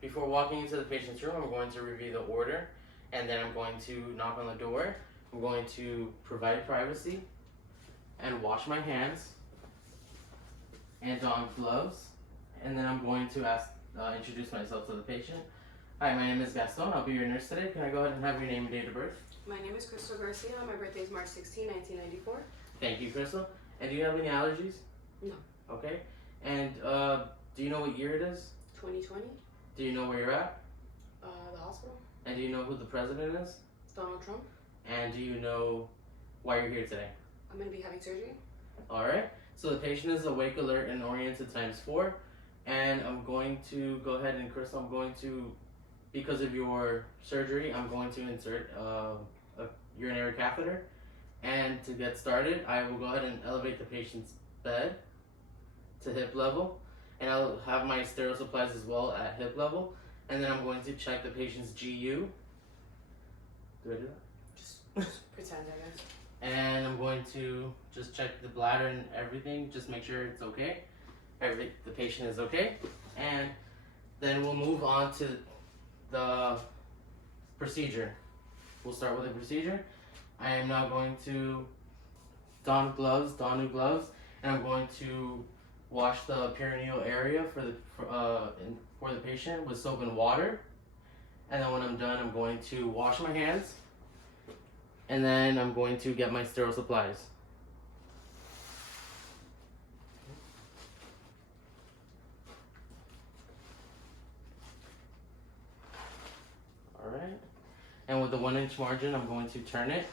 before walking into the patient's room, I'm going to review the order, and then I'm going to knock on the door. I'm going to provide privacy and wash my hands and don gloves, and then I'm going to introduce myself to the patient. Hi, my name is Gaston. I'll be your nurse today. Can I go ahead and have your name and date of birth? My name is Crystal Garcia. My birthday is March 16, 1994. Thank you, Crystal. And do you have any allergies? No. Okay. And do you know what year it is? 2020. Do you know where you're at? The hospital. And do you know who the president is? Donald Trump. And do you know why you're here today? I'm going to be having surgery. Alright. So the patient is awake, alert, and oriented ×4. And I'm going to go ahead and, Crystal, because of your surgery, I'm going to insert a urinary catheter. And to get started, I will go ahead and elevate the patient's bed to hip level. And I'll have my sterile supplies as well at hip level. And then I'm going to check the patient's GU. Do I do that? Just pretend, I guess. And I'm going to just check the bladder and everything, just make sure it's okay. The patient is okay. And then we'll move on to the procedure. We'll start with the procedure. I am now going to don new gloves, and I'm going to wash the perineal area for the patient with soap and water. And then when I'm done, I'm going to wash my hands, and then I'm going to get my sterile supplies. Alright. And with the 1-inch margin, I'm going to turn it.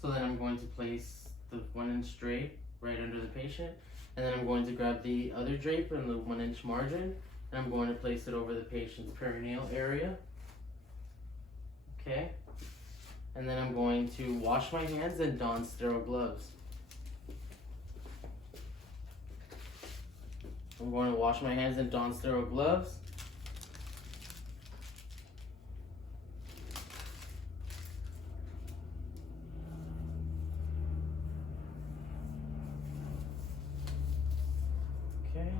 So then I'm going to place the 1-inch drape right under the patient. And then I'm going to grab the other drape and the 1-inch margin, and I'm going to place it over the patient's perineal area. Okay. And then I'm going to wash my hands and don sterile gloves. I'm going to wash my hands and don sterile gloves. Okay.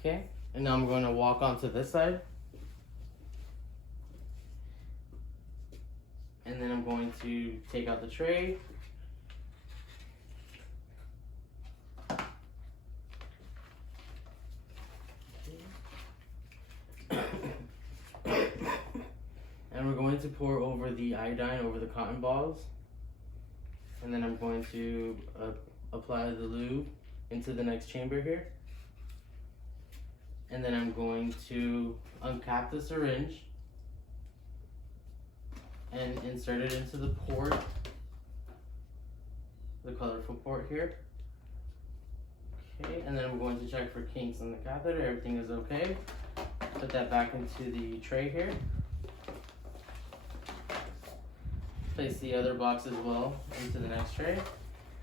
Okay, and now I'm going to walk onto this side. And then I'm going to take out the tray. And we're going to pour over the iodine over the cotton balls. And then I'm going to apply the lube into the next chamber here. And then I'm going to uncap the syringe and insert it into the port, the colorful port here. Okay, and then I'm going to check for kinks in the catheter. Everything is okay. Put that back into the tray here. Place the other box as well into the next tray.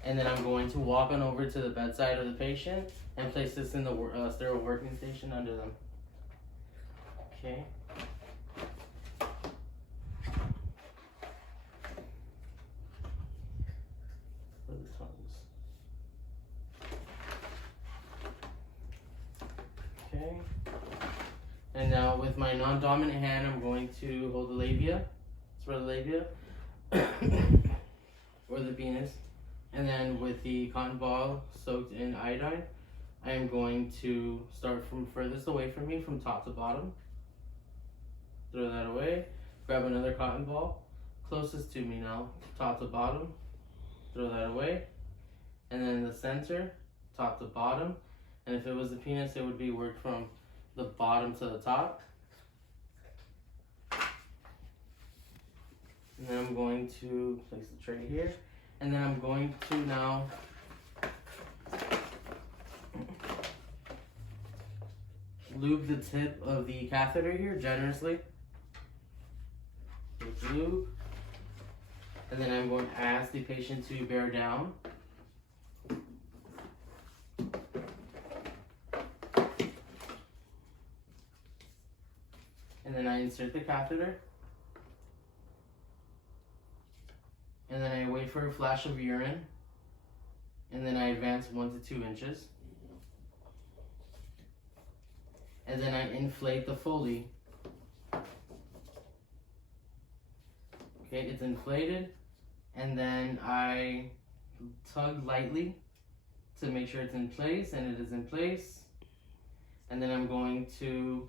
And then I'm going to walk on over to the bedside of the patient and place this in the sterile working station under them. Okay. For the tongues. Okay. And now with my non-dominant hand, I'm going to hold the labia. Spread the labia. Or the penis. And then with the cotton ball soaked in iodine, I am going to start from furthest away from me, from top to bottom. Throw that away. Grab another cotton ball, closest to me now, top to bottom. Throw that away. And then the center, top to bottom. And if it was the penis, it would be worked from the bottom to the top. And then I'm going to place the tray here. And then I'm going to now lube the tip of the catheter here generously with lube. And then I'm going to ask the patient to bear down. and then I insert the catheter, and then I wait for a flash of urine, and then I advance 1 to 2 inches, and then I inflate the Foley. Okay, it's inflated, and then I tug lightly to make sure it's in place, and it is in place. And then I'm going to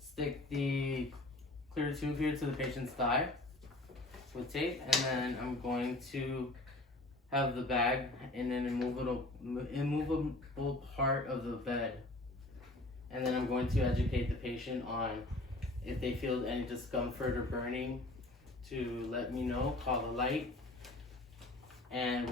stick the clear tube here to the patient's thigh with tape, and then I'm going to have the bag in an immovable part of the bed. And then I'm going to educate the patient on if they feel any discomfort or burning to let me know, call the light. And